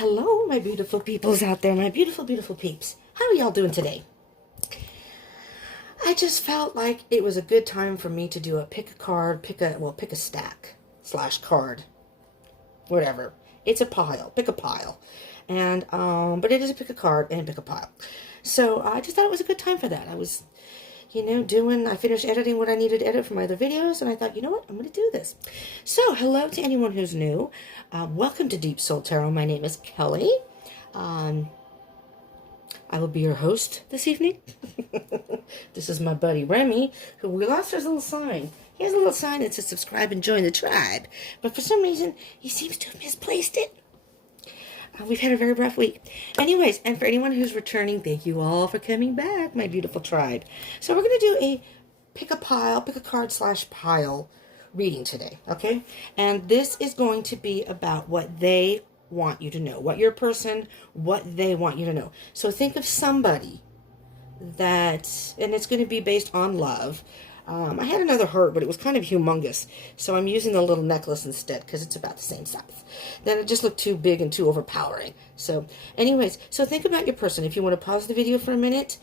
Hello, my beautiful peoples out there, my beautiful, beautiful peeps. How are y'all doing today? I just felt like it was a good time for me to do a pick a card, pick a stack / card, whatever. It's a pile, pick a pile. And, but it is a pick a card and pick a pile. So I just thought it was a good time for that. I was, I finished editing what I needed to edit for my other videos, and I thought, you know what, I'm going to do this. So, hello to anyone who's new. Welcome to Deep Soul Tarot. My name is Kelly. I will be your host this evening. This is my buddy Remy, who we lost his little sign. He has a little sign that says subscribe and join the tribe. But for some reason, he seems to have misplaced it. We've had a very rough week. Anyways, and for anyone who's returning, thank you all for coming back, my beautiful tribe. So we're going to do a pick a card / pile reading today, okay? And this is going to be about what they want you to know. What they want you to know. So think of somebody that, and it's going to be based on love. I had another heart, but it was kind of humongous. So I'm using the little necklace instead because it's about the same size. Then it just looked too big and too overpowering. So anyways, so think about your person. If you want to pause the video for a minute.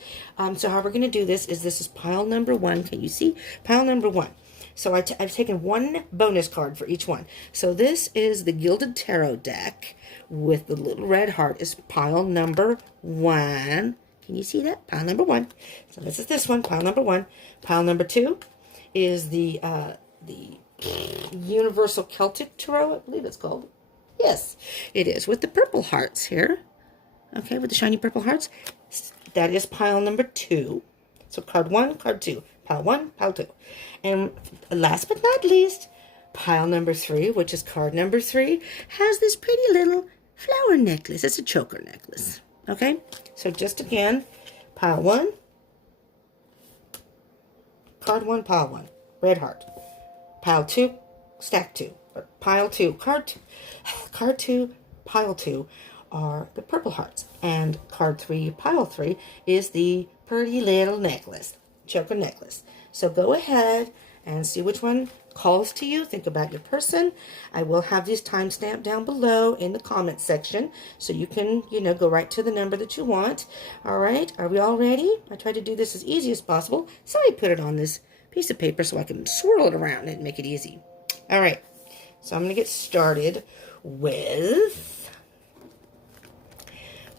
So how we're going to do this is pile number 1. Can you see? Pile number 1. So I've taken one bonus card for each one. So this is the Gilded Tarot deck with the little red heart is pile number 1. Can you see that? Pile number 1. So this is this one, pile number 1. Pile number 2 is the Universal Celtic Tarot, I believe it's called. Yes, it is, with the purple hearts here. Okay, with the shiny purple hearts. That is pile number 2. So card 1, card 2. Pile 1, pile 2. And last but not least, pile number 3, which is card number 3, has this pretty little flower necklace. It's a choker necklace. Okay, so just again, pile 1, card 1, pile 1, red heart. Pile 2, stack 2, or pile 2, card 2, pile 2 are the purple hearts. And card 3, pile 3 is the pretty little necklace, choker necklace. So go ahead and see which one calls to you. Think about your person. I will have these timestamped down below in the comment section so you can, go right to the number that you want. All right, are we all ready? I tried to do this as easy as possible, so I put it on this piece of paper so I can swirl it around and make it easy. All right, so I'm going to get started with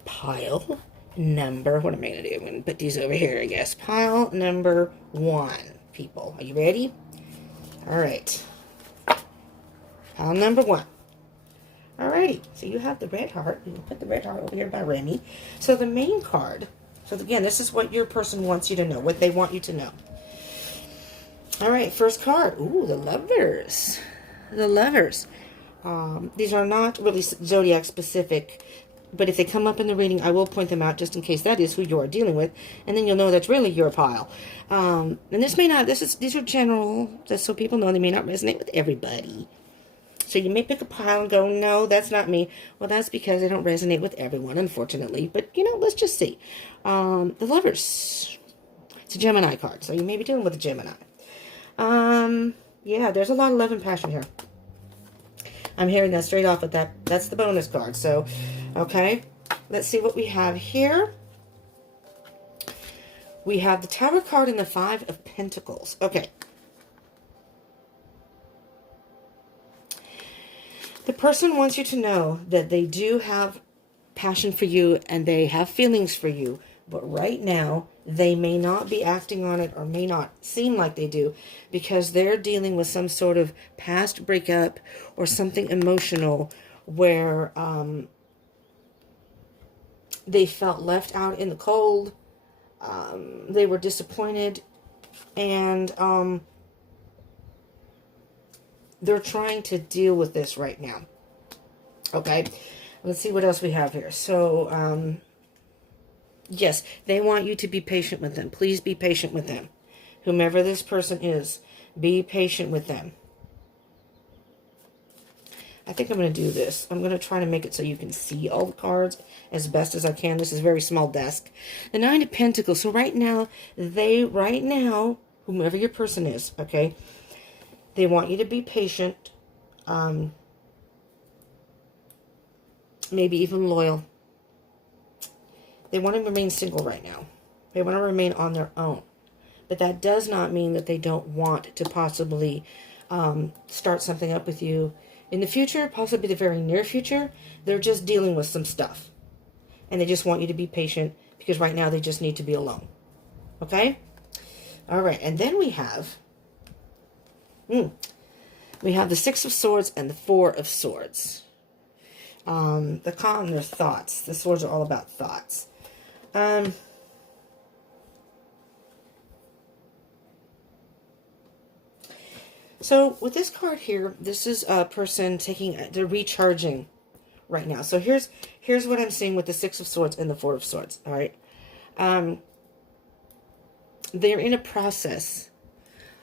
pile number, what am I going to do? I'm going to put these over here, I guess. Pile number 1, people. Are you ready? All right. Pile number 1. Alrighty. So you have the red heart. You can put the red heart over here by Remy. So the main card. So again, this is what your person wants you to know. What they want you to know. All right. First card. Ooh, the Lovers. The Lovers. These are not really zodiac specific, but if they come up in the reading, I will point them out just in case that is who you are dealing with, and then you'll know that's really your pile. And this may not, these are general, just so people know they may not resonate with everybody. So you may pick a pile and go, no, that's not me. Well, that's because they don't resonate with everyone, unfortunately. But, let's just see. The Lovers. It's a Gemini card, so you may be dealing with a Gemini. Yeah, there's a lot of love and passion here. I'm hearing that straight off with that. That's the bonus card. So, okay, let's see what we have here. We have the Tower card and the 5 of Pentacles. Okay. The person wants you to know that they do have passion for you and they have feelings for you, but right now they may not be acting on it or may not seem like they do because they're dealing with some sort of past breakup or something emotional where they felt left out in the cold. They were disappointed, and they're trying to deal with this right now. Okay, let's see what else we have here. So, yes, they want you to be patient with them. Please be patient with them. Whomever this person is, be patient with them. I think I'm going to do this. I'm going to try to make it so you can see all the cards as best as I can. This is a very small desk. The 9 of Pentacles. So right now, whomever your person is, okay, they want you to be patient. maybe even loyal. They want to remain single right now. They want to remain on their own. But that does not mean that they don't want to possibly start something up with you in the future, possibly the very near future. They're just dealing with some stuff. And they just want you to be patient because right now they just need to be alone. Okay? All right. And then we have the Six of Swords and the Four of Swords. They're calling their thoughts. The swords are all about thoughts. So with this card here, this is a person they're recharging right now. So here's what I'm seeing with the Six of Swords and the Four of Swords. All right. They're in a process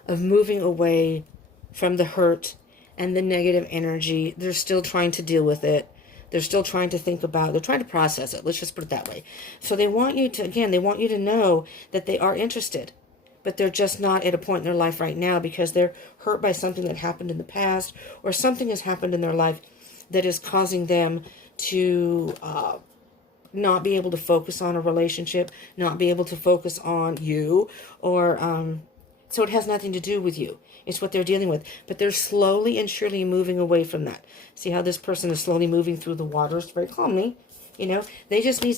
of moving away from the hurt and the negative energy. They're still trying to deal with it. They're still trying to they're trying to process it. Let's just put it that way. So they want you to know that they are interested, but they're just not at a point in their life right now because they're hurt by something that happened in the past, or something has happened in their life that is causing them to not be able to focus on a relationship, not be able to focus on you, or so it has nothing to do with you. It's what they're dealing with. But they're slowly and surely moving away from that. See how this person is slowly moving through the waters very calmly? You know, they just need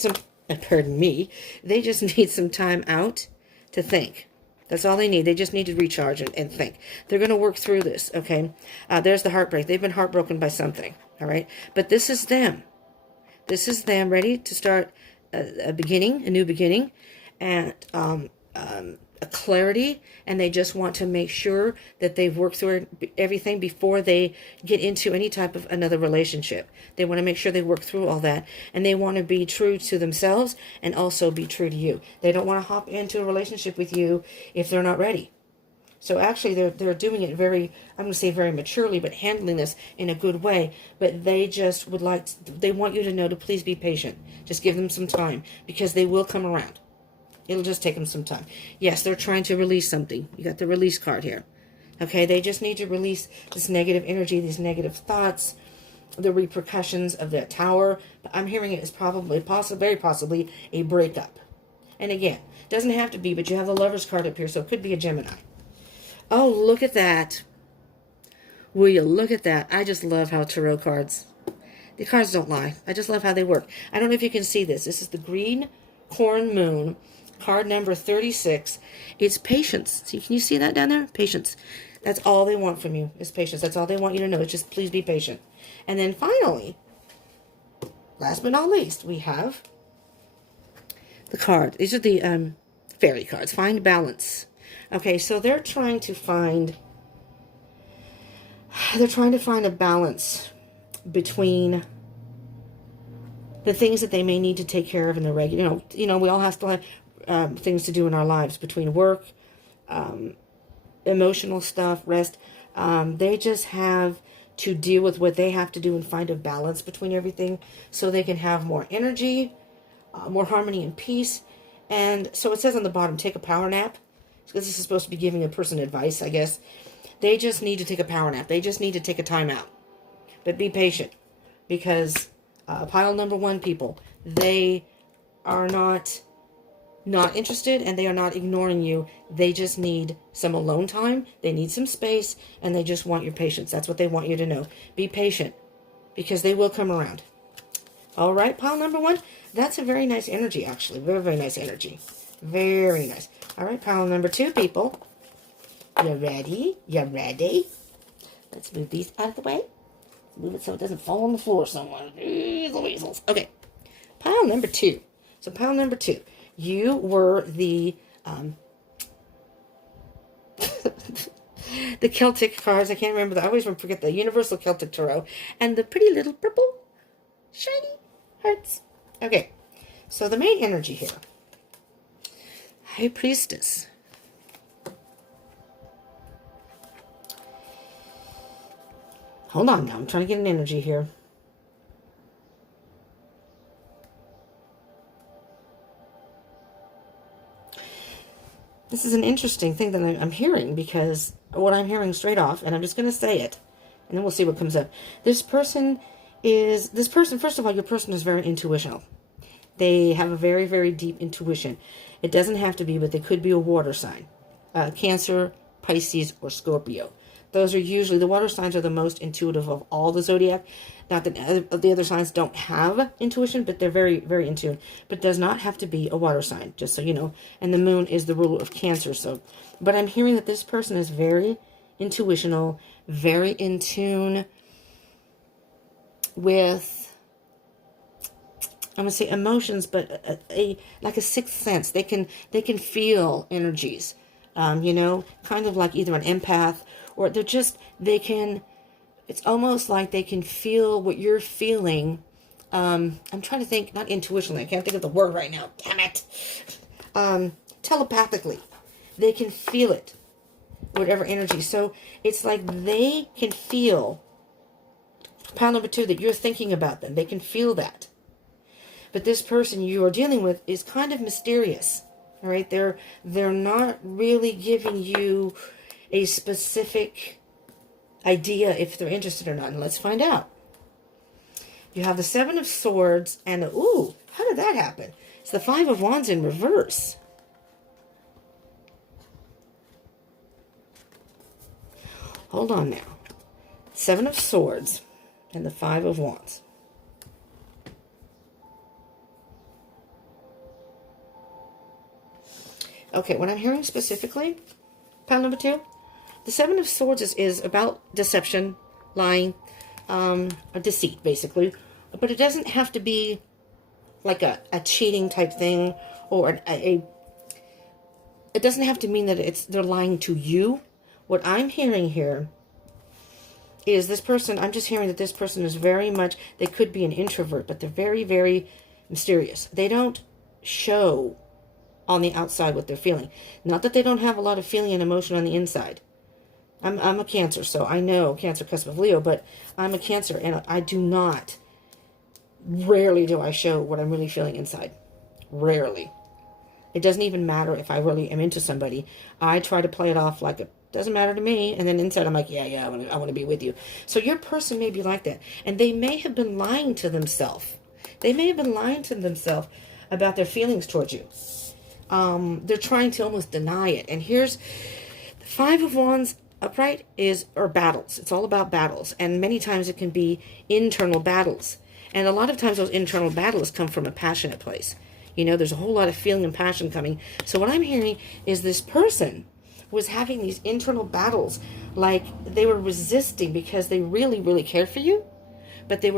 they just need some time out to think. That's all they need. They just need to recharge and think. They're going to work through this, okay? There's the heartbreak. They've been heartbroken by something, all right? But this is them. This is them ready to start a new beginning, and a clarity, and they just want to make sure that they've worked through everything before they get into any type of another relationship. They want to make sure they work through all that, and they want to be true to themselves and also be true to you. They don't want to hop into a relationship with you if they're not ready. So actually they're doing it very, I'm going to say very maturely, but handling this in a good way. But they just they want you to know to please be patient. Just give them some time, because they will come around. It'll just take them some time. Yes, they're trying to release something. You got the release card here. Okay, they just need to release this negative energy, these negative thoughts, the repercussions of that tower. But I'm hearing it is very possibly a breakup. And again, doesn't have to be, but you have the Lover's card up here, so it could be a Gemini. Oh, look at that. Will you look at that? I just love how tarot cards, the cards don't lie. I just love how they work. I don't know if you can see this. This is the Green Corn Moon. Card number 36. It's patience. See, can you see that down there? Patience. That's all they want from you is patience. That's all they want you to know. It's just please be patient. And then finally, last but not least, we have the card. These are the fairy cards. Find balance. Okay, so they're trying to find a balance between the things that they may need to take care of in the regular, we all have to have things to do in our lives, between work, emotional stuff, rest. They just have to deal with what they have to do and find a balance between everything so they can have more energy, more harmony and peace. And so it says on the bottom, take a power nap. Because this is supposed to be giving a person advice, I guess. They just need to take a power nap. They just need to take a time out. But be patient, because pile number 1 people, they are not interested, and they are not ignoring you. They just need some alone time. They need some space, and they just want your patience. That's what they want you to know. Be patient, because they will come around. All right, pile number 1. That's a very nice energy, actually. Very, very nice energy. Very nice. All right, pile number 2, people. You ready? You ready? Let's move these out of the way. Move it so it doesn't fall on the floor somewhere. The weasels. Okay. Pile number 2. So pile number 2. You were the the Celtic cards. I can't remember. I always forget the Universal Celtic Tarot. And the pretty little purple shiny hearts. Okay. So the main energy here. High Priestess. Hold on now. I'm trying to get an energy here. This is an interesting thing that I'm hearing, because what I'm hearing straight off, and I'm just going to say it, and then we'll see what comes up. This person is this person, first of all, your person is very intuitional. They have a very, very deep intuition. It doesn't have to be, but they could be a water sign. Cancer, Pisces, or Scorpio. Those are usually, the water signs are the most intuitive of all the zodiac. Not that the other signs don't have intuition, but they're very, very in tune. But does not have to be a water sign, just so you know. And the moon is the ruler of Cancer. So, but I'm hearing that this person is very intuitional, very in tune with, I'm gonna say emotions, but like a sixth sense. They can feel energies, kind of like either an empath, or they can. It's almost like they can feel what you're feeling. I'm trying to think, not intuitionally. I can't think of the word right now. Damn it. Telepathically, they can feel it, whatever energy. So it's like they can feel. Pile number 2, that you're thinking about them. They can feel that. But this person you are dealing with is kind of mysterious. All right, they're not really giving you a specific idea if they're interested or not. And let's find out. You have the 7 of Swords and ooh, how did that happen? It's the 5 of Wands in reverse. Hold on now. 7 of Swords and the 5 of Wands. Okay, what I'm hearing specifically, pile number 2, the 7 of Swords is about deception, lying, a deceit, basically. But it doesn't have to be like a cheating type thing, or it doesn't have to mean that they're lying to you. What I'm hearing here is this person, I'm just hearing that this person is very much, they could be an introvert, but they're very, very mysterious. They don't show on the outside what they're feeling. Not that they don't have a lot of feeling and emotion on the inside. I'm a Cancer, so I know Cancer cusp of Leo, but I'm a Cancer, and I do not, rarely do I show what I'm really feeling inside. Rarely. It doesn't even matter if I really am into somebody. I try to play it off like it doesn't matter to me, and then inside I'm like, yeah, I want to be with you. So your person may be like that, and they may have been lying to themselves. They may have been lying to themselves about their feelings towards you. They're trying to almost deny it. And here's the 5 of Wands upright are battles. It's all about battles. And many times it can be internal battles. And a lot of times those internal battles come from a passionate place. There's a whole lot of feeling and passion coming. So what I'm hearing is this person was having these internal battles, like they were resisting because they really, really cared for you, but they're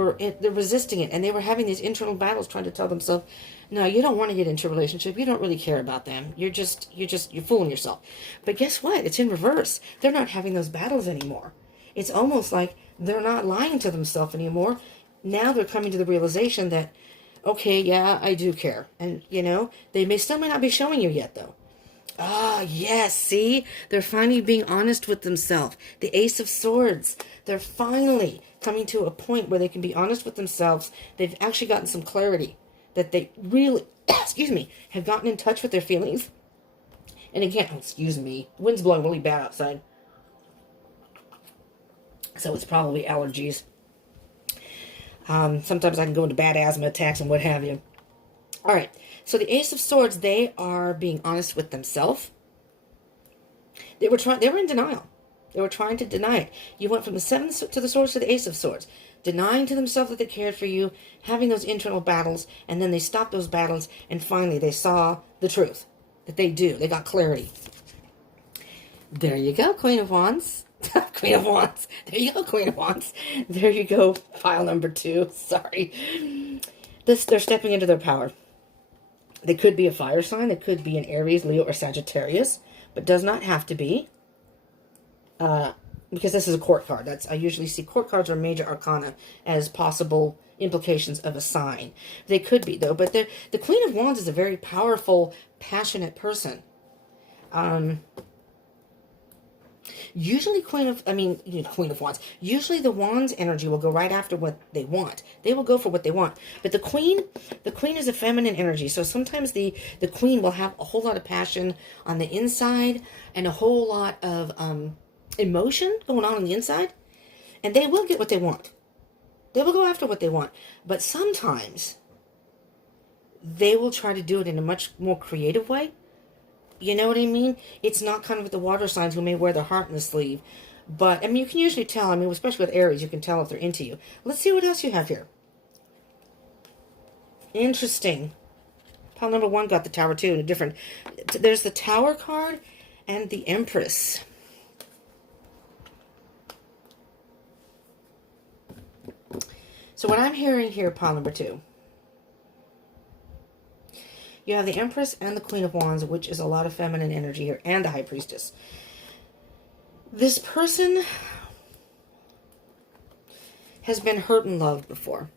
resisting it, and they were having these internal battles trying to tell themselves, no, you don't want to get into a relationship. You don't really care about them. You're fooling yourself. But guess what? It's in reverse. They're not having those battles anymore. It's almost like they're not lying to themselves anymore. Now they're coming to the realization that, okay, yeah, I do care. And, they still may not be showing you yet, though. Ah, yes, see? They're finally being honest with themselves. The Ace of Swords. They're finally coming to a point where they can be honest with themselves. They've actually gotten some clarity that they really, have gotten in touch with their feelings. And again, wind's blowing really bad outside. So it's probably allergies. Sometimes I can go into bad asthma attacks and what have you. All right. So the Ace of Swords, they are being honest with themselves. They were in denial. They were trying to deny it. You went from the 7 to the Swords to the Ace of Swords. Denying to themselves that they cared for you, having those internal battles, and then they stopped those battles, and finally they saw the truth. That they do. They got clarity. There you go, Queen of Wands. Queen of Wands. There you go, Queen of Wands. There you go, pile number 2. Sorry. They're stepping into their power. They could be a fire sign. They could be an Aries, Leo, or Sagittarius, but does not have to be. Because this is a court card. I usually see court cards or major arcana as possible implications of a sign. They could be, though. But the Queen of Wands is a very powerful, passionate person. Usually Queen of Wands. Usually the Wands energy will go right after what they want. They will go for what they want. But the Queen is a feminine energy. So sometimes the Queen will have a whole lot of passion on the inside and a whole lot of emotion going on the inside. And they will get what they want. They will go after what they want. But sometimes they will try to do it in a much more creative way. You know what I mean? It's not kind of with the water signs who may wear their heart in the sleeve. But, I mean, you can usually tell. I mean, especially with Aries, you can tell if they're into you. Let's see what else you have here. Interesting. Pile number 1 got the Tower too in a different... There's the Tower card and the Empress. So what I'm hearing here, pile number 2, you have the Empress and the Queen of Wands, which is a lot of feminine energy here, and the High Priestess. This person has been hurt and loved before.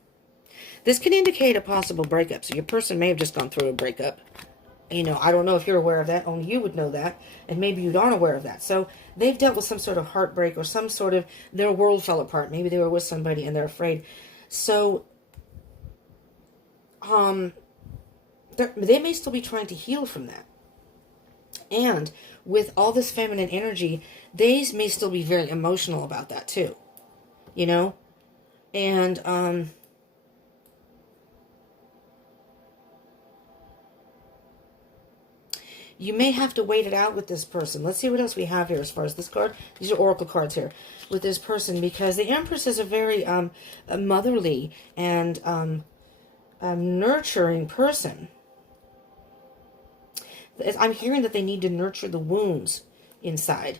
This can indicate a possible breakup. So your person may have just gone through a breakup. You know, I don't know if you're aware of that. Only you would know that. And maybe you aren't aware of that. So they've dealt with some sort of heartbreak or some sort of... Their world fell apart. Maybe they were with somebody and they're afraid. So, they may still be trying to heal from that. And with all this feminine energy, they may still be very emotional about that too. You know? And, you may have to wait it out with this person. Let's see what else we have here as far as this card. These are oracle cards here with this person, because the Empress is a very motherly and nurturing person. I'm hearing that they need to nurture the wounds inside.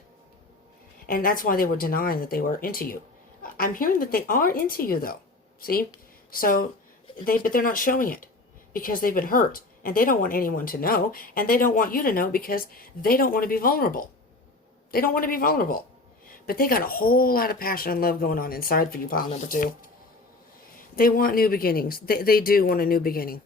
And that's why they were denying that they were into you. I'm hearing that they are into you, though. See? So, but they're not showing it because they've been hurt. And they don't want anyone to know. And they don't want you to know because they don't want to be vulnerable. They don't want to be vulnerable. But they got a whole lot of passion and love going on inside for you, pile number 2. They want new beginnings. They do want a new beginning.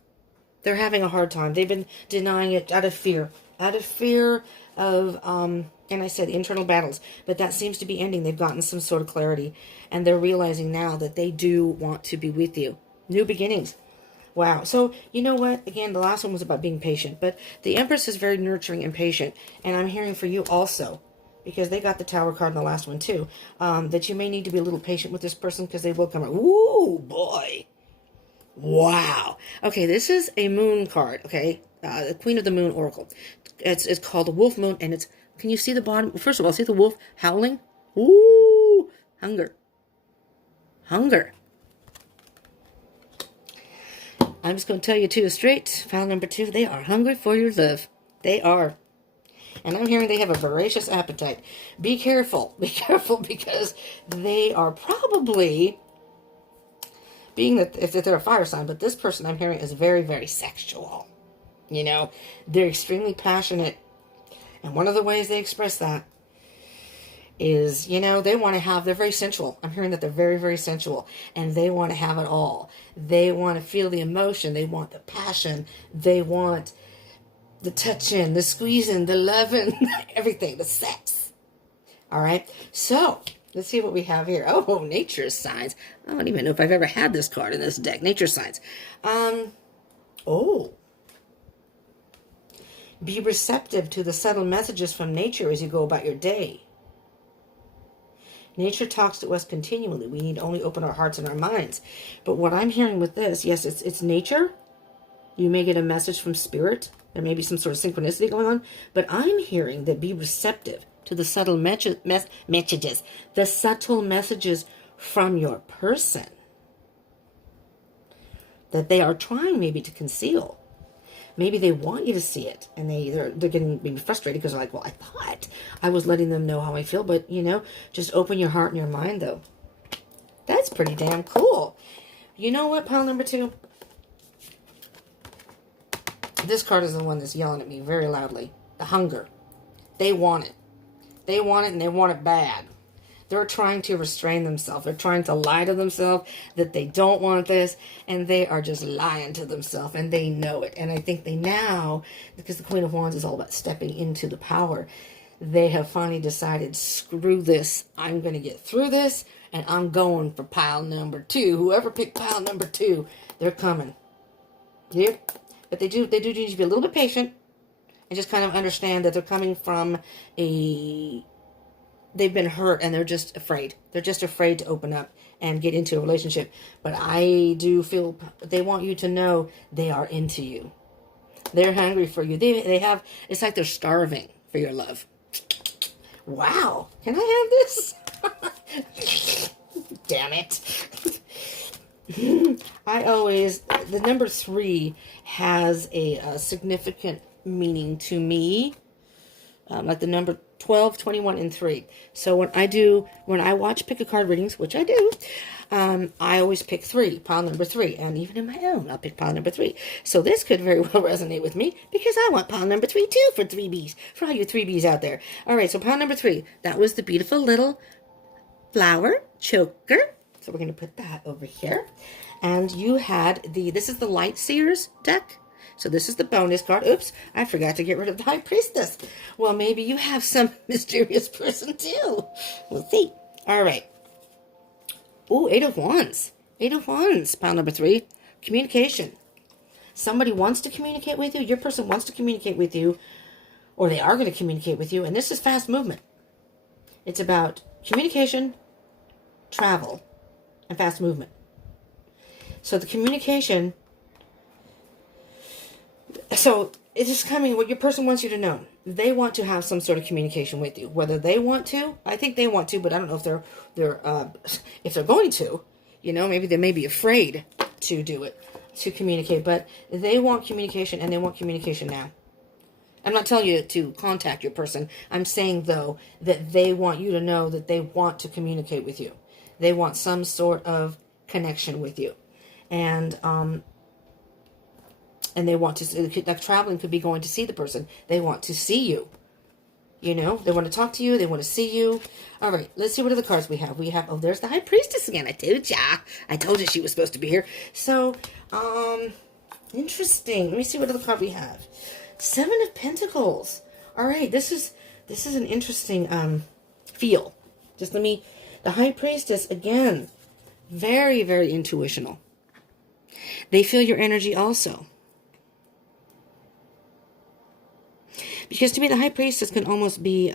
They're having a hard time. They've been denying it out of fear. Out of fear of, and I said internal battles. But that seems to be ending. They've gotten some sort of clarity. And they're realizing now that they do want to be with you. New beginnings. Wow. So, you know what? Again, the last one was about being patient. But the Empress is very nurturing and patient. And I'm hearing for you also, because they got the Tower card in the last one too, that you may need to be a little patient with this person because they will come out. Ooh, boy. Wow. Okay, this is a moon card, okay? The Queen of the Moon Oracle. It's called the Wolf Moon, and it's... Can you see the bottom? First of all, see the wolf howling? Ooh, hunger. Hunger. I'm just going to tell you too straight, file number 2, they are hungry for your love. They are. And I'm hearing they have a voracious appetite. Be careful. Be careful because they are probably, being that if they're a fire sign, but this person I'm hearing is very, very sexual. You know, they're extremely passionate. And one of the ways they express that is, you know, they're very sensual. I'm hearing that they're very, very sensual. And they want to have it all. They want to feel the emotion. They want the passion. They want the touching, the squeezing, the loving, everything, the sex. All right? So, let's see what we have here. Oh, nature signs. I don't even know if I've ever had this card in this deck. Nature signs. Oh. Be receptive to the subtle messages from nature as you go about your day. Nature talks to us continually. We need to only open our hearts and our minds. But what I'm hearing with this, yes, it's nature. You may get a message from spirit. There may be some sort of synchronicity going on. But I'm hearing that be receptive to the subtle messages. The subtle messages from your person. That they are trying maybe to conceal. Maybe they want you to see it, and they're getting maybe frustrated because they're like, well, I thought I was letting them know how I feel, but, you know, just open your heart and your mind, though. That's pretty damn cool. You know what, pile number 2? This card is the one that's yelling at me very loudly. The hunger. They want it. They want it, and they want it bad. They're trying to restrain themselves. They're trying to lie to themselves that they don't want this. And they are just lying to themselves. And they know it. And I think they now, because the Queen of Wands is all about stepping into the power, they have finally decided, screw this. I'm going to get through this. And I'm going for pile number 2. Whoever picked pile number 2, they're coming. Yep. But they do need to be a little bit patient. And just kind of understand that they're coming from a they've been hurt and they're just afraid. They're just afraid to open up and get into a relationship. But I do feel they want you to know they are into you. They're hungry for you. They have, it's like they're starving for your love. Wow. Can I have this? Damn it. The number 3 has a significant meaning to me. Like the number 12, 21, and 3. So when I watch pick a card readings, which I do, I always pick 3, pile number 3. And even in my own, I'll pick pile number 3. So this could very well resonate with me because I want pile number 3 too for 3Bs, for all you 3Bs out there. All right, so pile number 3, that was the beautiful little flower choker. So we're going to put that over here. And you had this is the Light Seers deck. So this is the bonus card. Oops, I forgot to get rid of the High Priestess. Well, maybe you have some mysterious person too. We'll see. All right. Ooh, 8 of Wands. 8 of Wands, pile number 3. Communication. Somebody wants to communicate with you. Your person wants to communicate with you. Or they are going to communicate with you. And this is fast movement. It's about communication, travel, and fast movement. So the communication... So it is coming, what your person wants you to know. They want to have some sort of communication with you. Whether they want to, I think they want to, but I don't know if they're going to. You know, maybe they may be afraid to do it, to communicate. But they want communication, and they want communication now. I'm not telling you to contact your person. I'm saying, though, that they want you to know that they want to communicate with you. They want some sort of connection with you. And they want to, like traveling could be going to see the person. They want to see you. You know, they want to talk to you. They want to see you. All right, let's see what other cards we have. We have, oh, there's the High Priestess again. I told you she was supposed to be here. So, interesting. Let me see what other card we have. 7 of Pentacles. All right, this is an interesting feel. The High Priestess, again, very, very intuitional. They feel your energy also. Because to me, the High Priestess can almost be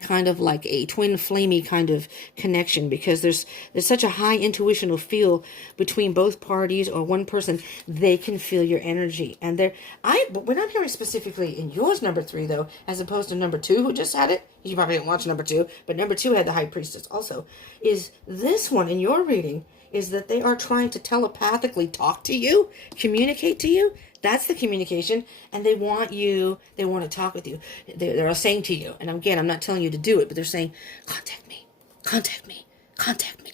kind of like a twin flamey kind of connection, because there's such a high intuitional feel between both parties or one person. They can feel your energy. And but when I'm hearing specifically in yours, number 3, though, as opposed to number 2, who just had it, you probably didn't watch number 2, but number 2 had the High Priestess also, is this one in your reading is that they are trying to telepathically talk to you, communicate to you. That's the communication, and they want to talk with you. They're saying to you, and again, I'm not telling you to do it, but they're saying, contact me, contact me, contact me.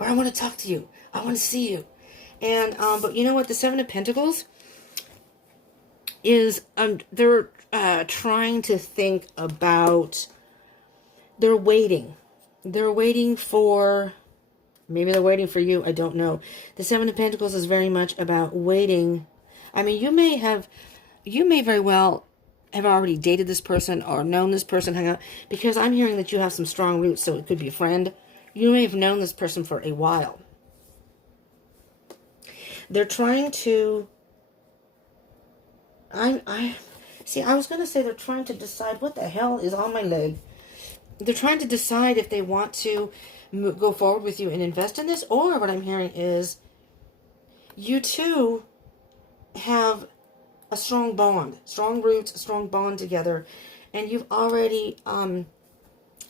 Or I want to talk to you. I want to see you. And, but you know what? The 7 of Pentacles is, they're trying to think about, they're waiting. They're waiting for... Maybe they're waiting for you. I don't know. The 7 of Pentacles is very much about waiting. I mean, you may very well have already dated this person or known this person, hung out, because I'm hearing that you have some strong roots, so it could be a friend. You may have known this person for a while. They're trying to... I was going to say they're trying to decide what the hell is on my leg. They're trying to decide if they want to go forward with you and invest in this, or what I'm hearing is you two have a strong bond, strong roots, a strong bond together, and you've already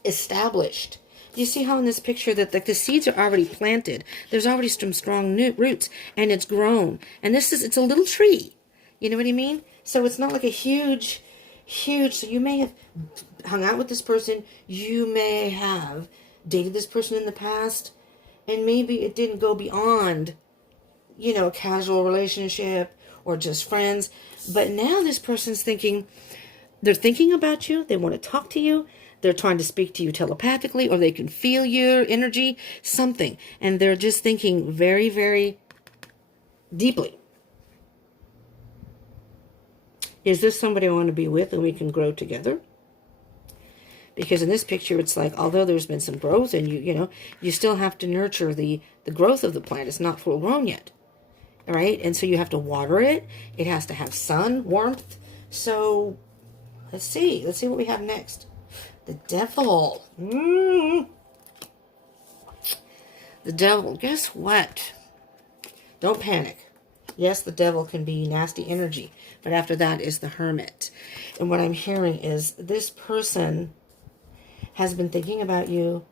established. Do you see how in this picture that the seeds are already planted? There's already some strong new roots, and it's grown. And it's a little tree. You know what I mean? So it's not like a huge, so you may have hung out with this person, you may have dated this person in the past, and maybe it didn't go beyond, a casual relationship or just friends. But now this person's they're thinking about you, they want to talk to you, they're trying to speak to you telepathically, or they can feel your energy, something. And they're just thinking very, very deeply. Is this somebody I want to be with and we can grow together? Because in this picture, it's like, although there's been some growth, and you still have to nurture the growth of the plant. It's not full grown yet, right? And so you have to water it. It has to have sun, warmth. So let's see what we have next. The devil. The devil. Guess what? Don't panic. Yes, the devil can be nasty energy, but after that is the hermit. And what I'm hearing is this person has been thinking about you,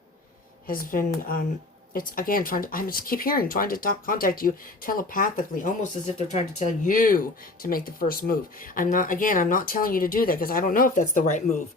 has been, it's again I just keep hearing, trying to contact you telepathically, almost as if they're trying to tell you to make the first move. I'm not telling you to do that because I don't know if that's the right move.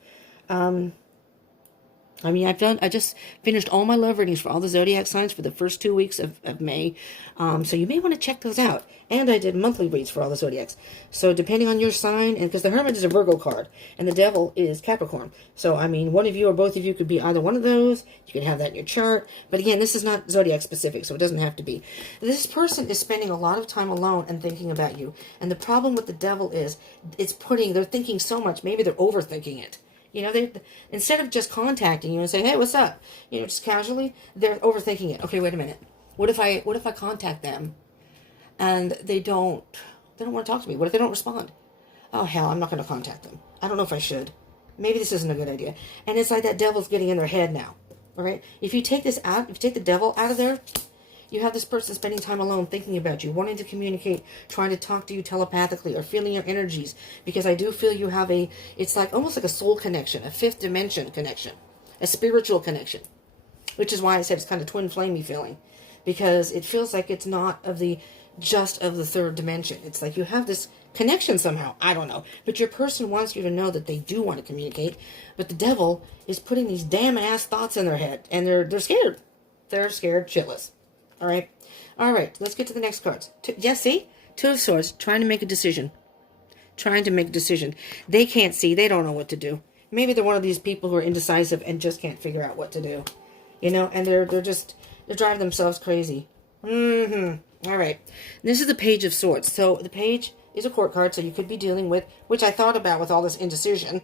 I just finished all my love readings for all the zodiac signs for the first 2 weeks of May. So you may want to check those out. And I did monthly reads for all the zodiacs. So depending on your sign, and because the Hermit is a Virgo card, and the Devil is Capricorn. So, one of you or both of you could be either one of those. You can have that in your chart. But again, this is not zodiac specific, so it doesn't have to be. This person is spending a lot of time alone and thinking about you. And the problem with the Devil is, they're thinking so much, maybe they're overthinking it. They instead of just contacting you and saying, "Hey, what's up?" Just casually, they're overthinking it. Okay, wait a minute. What if I contact them and they don't want to talk to me? What if they don't respond? Oh hell, I'm not going to contact them. I don't know if I should. Maybe this isn't a good idea. And it's like that devil's getting in their head now. All right. If you take this out, if you take the devil out of there, you have this person spending time alone thinking about you, wanting to communicate, trying to talk to you telepathically or feeling your energies. Because I do feel you have it's like almost like a soul connection, a fifth dimension connection, a spiritual connection. Which is why I said it's kind of twin flamey feeling. Because it feels like it's not just of the third dimension. It's like you have this connection somehow. I don't know. But your person wants you to know that they do want to communicate. But the devil is putting these damn ass thoughts in their head. And they're scared. They're scared shitless. All right, let's get to the next cards. See? Two of Swords, trying to make a decision. They can't see. They don't know what to do. Maybe they're one of these people who are indecisive and just can't figure out what to do. And they're driving themselves crazy. All right. This is the Page of Swords. So the Page is a court card, so you could be dealing with, which I thought about with all this indecision.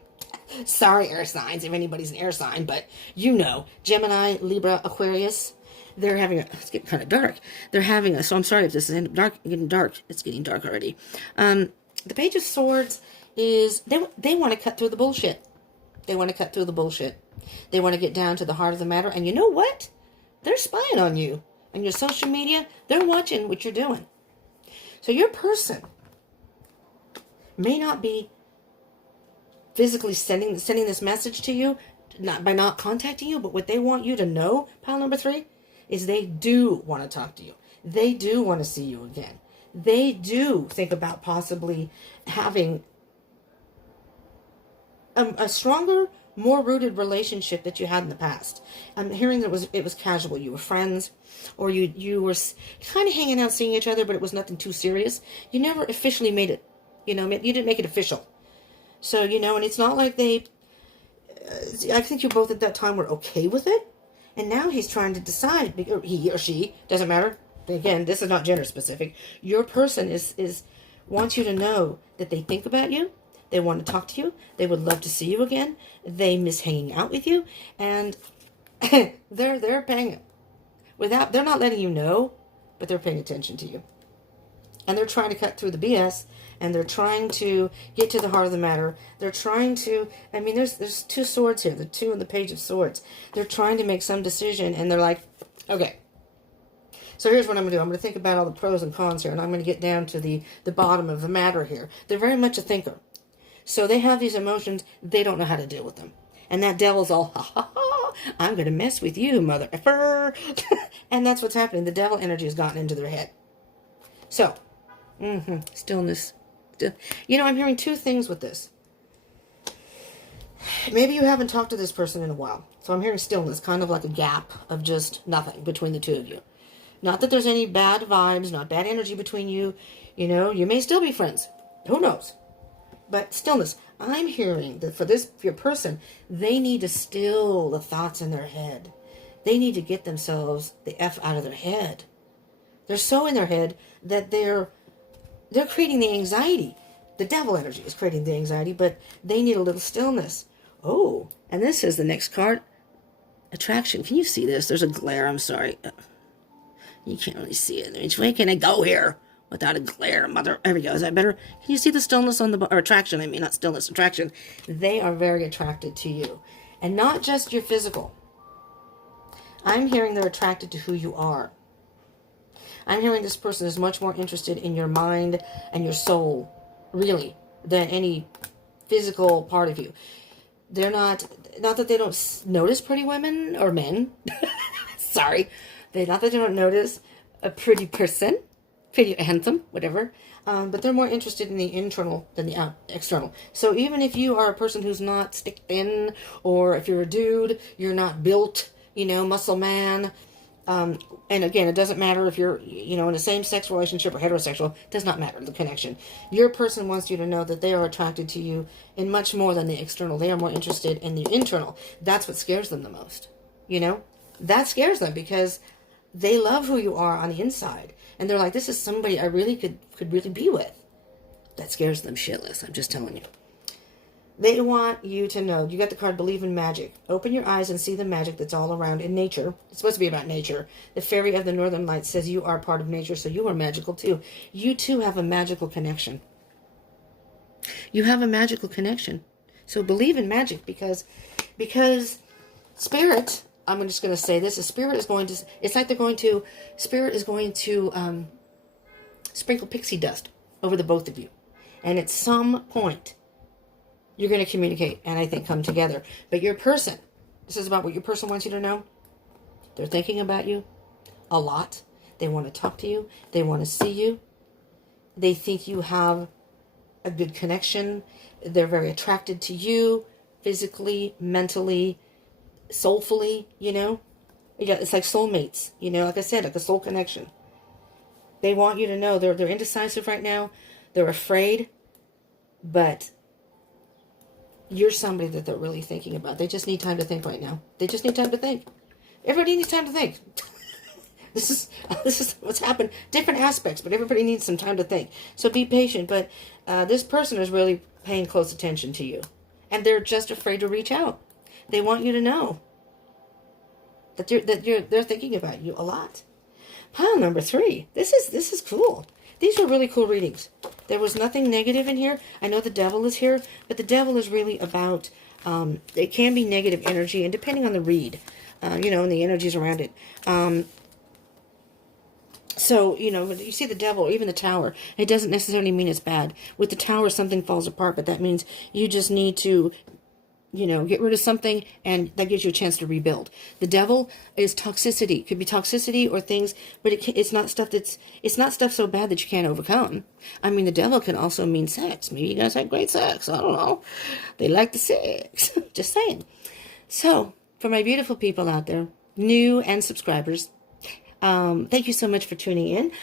Sorry, air signs, if anybody's an air sign, but Gemini, Libra, Aquarius. They're having it's getting kind of dark. So I'm sorry if this is getting dark. It's getting dark already. The Page of Swords is, they want to cut through the bullshit. They want to get down to the heart of the matter. And you know what? They're spying on you. On your social media, they're watching what you're doing. So your person may not be physically sending this message to you, by not contacting you, but what they want you to know, pile number 3, is they do want to talk to you. They do want to see you again. They do think about possibly having a stronger, more rooted relationship that you had in the past. I'm hearing that it was casual. You were friends, or you were kind of hanging out, seeing each other, but it was nothing too serious. You never officially made it. You didn't make it official. So, and it's not like I think you both at that time were okay with it. And now he's trying to decide, he or she, doesn't matter. Again, this is not gender specific. Your person wants you to know that they think about you. They want to talk to you. They would love to see you again. They miss hanging out with you. And they're paying, they're not letting you know, but they're paying attention to you. And they're trying to cut through the BS. And they're trying to get to the heart of the matter. They're trying to, there's 2 swords here. The 2 and the Page of Swords. They're trying to make some decision. And they're like, okay. So here's what I'm going to do. I'm going to think about all the pros and cons here. And I'm going to get down to the bottom of the matter here. They're very much a thinker. So they have these emotions. They don't know how to deal with them. And that devil's all, ha ha ha, I'm going to mess with you, mother effer. And that's what's happening. The devil energy has gotten into their head. So, stillness. I'm hearing 2 things with this. Maybe you haven't talked to this person in a while. So I'm hearing stillness, kind of like a gap of just nothing between the 2 of you. Not that there's any bad vibes, not bad energy between you. You may still be friends. Who knows? But stillness. I'm hearing that for your person, they need to still the thoughts in their head. They need to get themselves the F out of their head. They're so in their head that they're creating the anxiety. The devil energy is creating the anxiety, but they need a little stillness. Oh, and this is the next card. Attraction. Can you see this? There's a glare. I'm sorry. You can't really see it. Which way can I go here without a glare? Mother. There we go. Is that better? Can you see the stillness on or attraction? Not stillness, attraction. They are very attracted to you. And not just your physical. I'm hearing they're attracted to who you are. I'm hearing this person is much more interested in your mind and your soul, really, than any physical part of you. They're not that they don't notice pretty women or men. Sorry. Not that they don't notice a pretty person, pretty handsome, whatever. But they're more interested in the internal than the external. So even if you are a person who's not stick thin, or if you're a dude, you're not built, muscle man. And again, it doesn't matter if you're, in a same-sex relationship or heterosexual. It does not matter, the connection. Your person wants you to know that they are attracted to you in much more than the external. They are more interested in the internal. That's what scares them the most. That scares them because they love who you are on the inside. And they're like, this is somebody I really could really be with. That scares them shitless, I'm just telling you. They want you to know. You got the card Believe in Magic. Open your eyes and see the magic that's all around in nature. It's supposed to be about nature. The Fairy of the Northern Lights says you are part of nature, so you are magical too. You too have a magical connection. You have a magical connection. So believe in magic because Spirit, I'm just going to say this, Spirit is going to sprinkle pixie dust over the both of you. And at some point, you're going to communicate and I think come together. But your person, this is about what your person wants you to know. They're thinking about you a lot. They want to talk to you. They want to see you. They think you have a good connection. They're very attracted to you physically, mentally, soulfully, It's like soulmates, like I said, like a soul connection. They want you to know they're indecisive right now. They're afraid, but you're somebody that they're really thinking about. They just need time to think right now. They just need time to think. Everybody needs time to think. This is what's happened. Different aspects, but everybody needs some time to think. So be patient. But this person is really paying close attention to you, and they're just afraid to reach out. They want you to know that they're thinking about you a lot. Pile number 3. This is cool. These are really cool readings. There was nothing negative in here. I know the devil is here, but the devil is really about, it can be negative energy, and depending on the read, and the energies around it. So, you see the devil, or even the tower, it doesn't necessarily mean it's bad. With the tower, something falls apart, but that means you just need to, get rid of something, and that gives you a chance to rebuild. The devil is toxicity. It could be toxicity or things, but it's not stuff so bad that you can't overcome. I mean, the devil can also mean sex. Maybe you guys had great sex. I don't know. They like the sex. Just saying. So, for my beautiful people out there, new and subscribers, thank you so much for tuning in.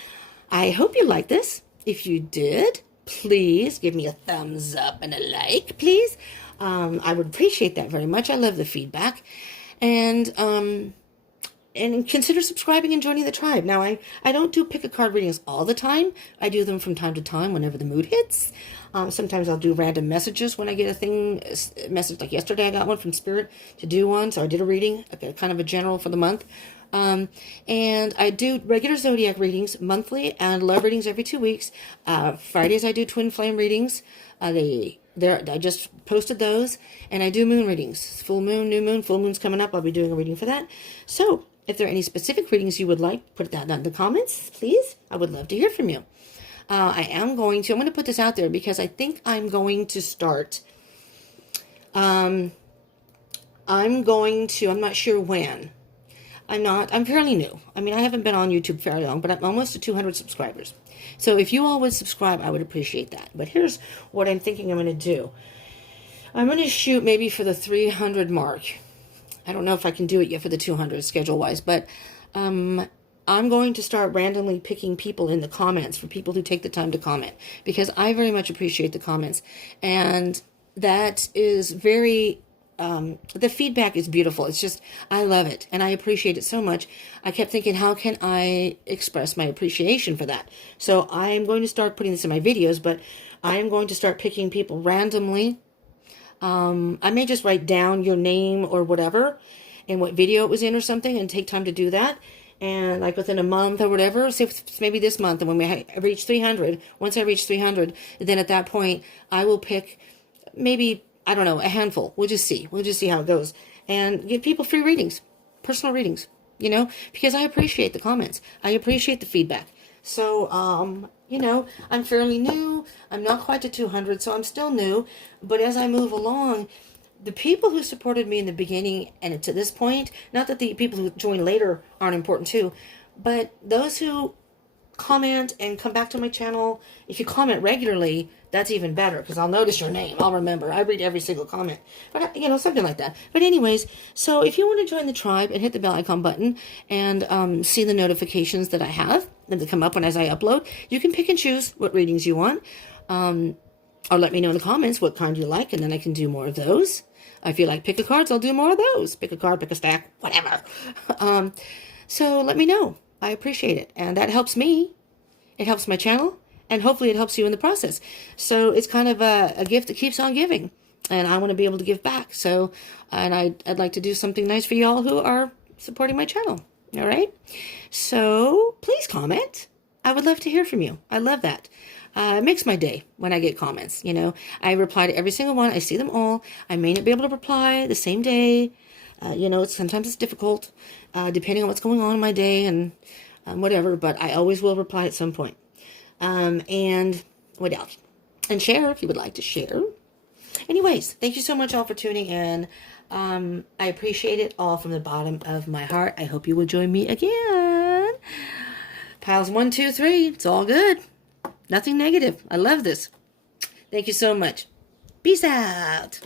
I hope you liked this. If you did, please give me a thumbs up and a like, please. I would appreciate that very much. I love the feedback. And consider subscribing and joining the tribe. Now, I don't do pick-a-card readings all the time. I do them from time to time whenever the mood hits. Sometimes I'll do random messages when I get a message. Like yesterday, I got one from Spirit to do one. So I did a reading, kind of a general for the month. And I do regular zodiac readings monthly and love readings every 2 weeks. Fridays I do twin flame readings. I just posted those, and I do moon readings. Full moon, new moon, full moon's coming up. I'll be doing a reading for that. So if there are any specific readings you would like, put that down in the comments, please. I would love to hear from you. I'm going to put this out there because I think I'm going to start. I'm not sure when. I'm fairly new. I mean, I haven't been on YouTube very long, but I'm almost to 200 subscribers. So if you all would subscribe, I would appreciate that. But here's what I'm thinking I'm going to do. I'm going to shoot maybe for the 300 mark. I don't know if I can do it yet for the 200 schedule-wise, but I'm going to start randomly picking people in the comments for people who take the time to comment, because I very much appreciate the comments. And that is very... the feedback is beautiful. It's just, I love it, and I appreciate it so much. I kept thinking, how can I express my appreciation for that? So I'm going to start putting this in my videos, but I am going to start picking people randomly. I may just write down your name or whatever and what video it was in or something, and take time to do that. And like within a month or whatever, say maybe this month, and when we reach 300, once I reach 300, then at that point, I will pick maybe I don't know, a handful. We'll just see. We'll just see how it goes. And give people free readings, personal readings, you know, because I appreciate the comments. I appreciate the feedback. So, you know, I'm fairly new. I'm not quite to 200, so I'm still new. But as I move along, the people who supported me in the beginning and to this point, not that the people who join later aren't important too, but those who comment and come back to my channel, if you comment regularly, that's even better because I'll notice your name. I'll remember. I read every single comment. But, you know, something like that. But anyways, so if you want to join the tribe and hit the bell icon button and see the notifications that I have that come up when as I upload, you can pick and choose what readings you want. Or let me know in the comments what kind you like, and then I can do more of those. If you like pick a cards, I'll do more of those. Pick a card, pick a stack, whatever. So let me know. I appreciate it. And that helps me. It helps my channel. And hopefully it helps you in the process. So it's kind of a gift that keeps on giving. And I want to be able to give back. So, and I'd like to do something nice for y'all who are supporting my channel. All right? So please comment. I would love to hear from you. I love that. It makes my day when I get comments, you know. I reply to every single one. I see them all. I may not be able to reply the same day. You know, sometimes it's difficult, depending on what's going on in my day and whatever, but I always will reply at some point. And what else? And share if you would like to share. Anyways, thank you so much all for tuning in. I appreciate it all from the bottom of my heart. I hope you will join me again. Piles 1, 2, 3. It's all good. Nothing negative. I love this. Thank you so much. Peace out.